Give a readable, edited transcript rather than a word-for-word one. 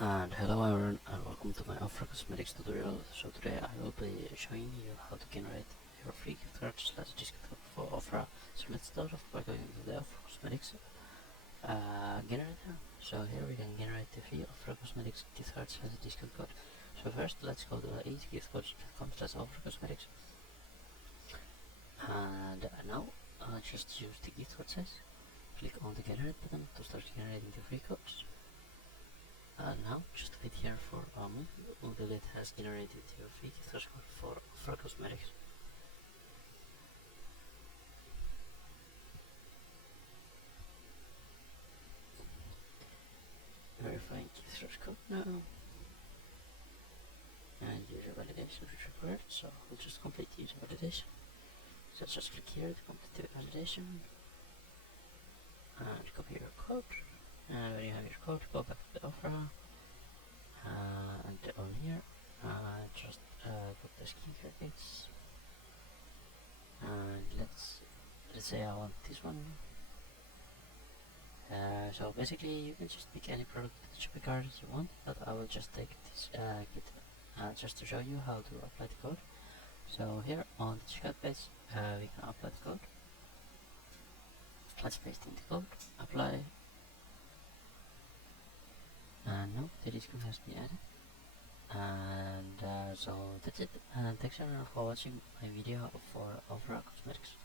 And hello everyone, and welcome to my OFRA Cosmetics tutorial. So today I will be showing you how to generate your free gift card / discount code for OFRA. So let's start off by going to the OFRA Cosmetics generator. So here we can generate the free OFRA Cosmetics gift card / discount code. So first let's go to the easygiftcodes.com/OFRA Cosmetics. And now just use the gift card size. Click on the generate button to start generating the free codes. Now, just wait here for a moment until it has generated your free gift card for OFRA Cosmetics. Verifying gift card code now. And user validation is required, so we'll just complete the user validation. So just click here to complete the validation. And copy your code. And when you have your code, go back to the OFRA. And on here, just put the skincare kits. And let's say I want this one. So basically, you can just pick any product with the shopping cart you want, but I will just take this kit just to show you how to apply the code. So here on the checkout page, we can apply the code. Let's paste in the code, apply, and now the discount has been added. And so that's it. Thanks everyone for watching my video for OFRA Cosmetics.